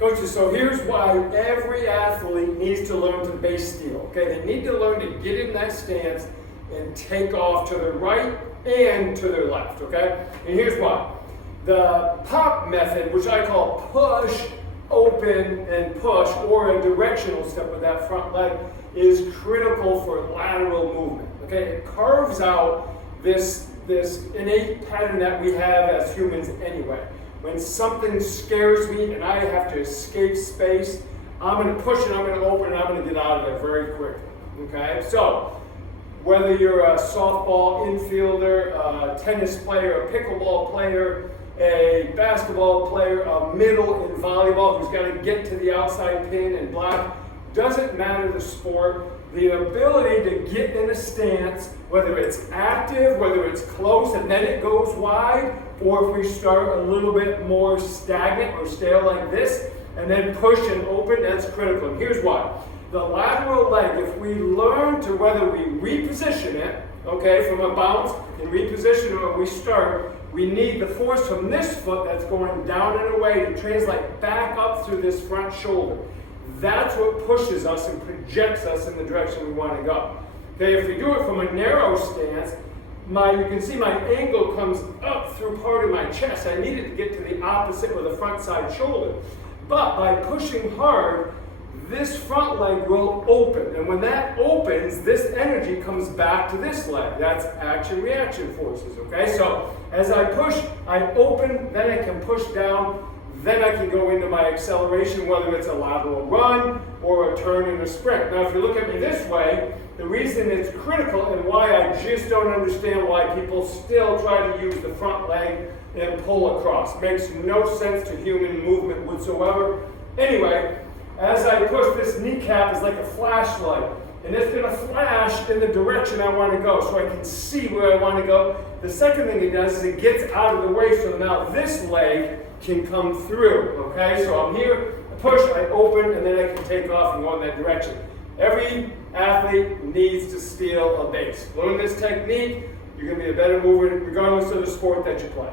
Coaches, so here's why every athlete needs to learn to base steal. Okay, they need to learn to get in that stance and take off to their right and to their left. Okay, and here's why. The pop method, which I call push, open, and push, or a directional step with that front leg, is critical for lateral movement. Okay, it carves out this innate pattern that we have as humans anyway. When something scares me and I have to escape space, I'm going to push and I'm going to open and I'm going to get out of there very quickly. Okay, so whether you're a softball infielder, a tennis player, a pickleball player, a basketball player, a middle in volleyball who's got to get to the outside pin and block, doesn't matter the sport, the ability to get in a stance, whether it's active, whether it's close and then it goes wide, or if we start a little bit more stagnant or stale like this, and then push and open, that's critical. And here's why. The lateral leg, if we learn to whether we reposition it, okay, from a bounce and reposition it when we start, we need the force from this foot that's going down and away to translate back up through this front shoulder. That's what pushes us and projects us in the direction we want to go. Okay, if we do it from a narrow stance, you can see my angle comes up through part of my chest. I need it to get to the opposite with the front side shoulder. But by pushing hard, this front leg will open. And when that opens, this energy comes back to this leg. That's action-reaction forces, okay? So as I push, I open, then I can push down, then I can go into my acceleration, whether it's a lateral run or a turn and a sprint. Now, if you look at me this way, the reason it's critical and why I just don't understand why people still try to use the front leg and pull across. Makes no sense to human movement whatsoever. Anyway, as I push, this kneecap is like a flashlight, and it's going to flash in the direction I want to go so I can see where I want to go. The second thing it does is it gets out of the way so now this leg can come through, okay? So I'm here, I push, I open, and then I can take off and go in that direction. Every athlete needs to steal a base. Learn this technique, you're going to be a better mover regardless of the sport that you play.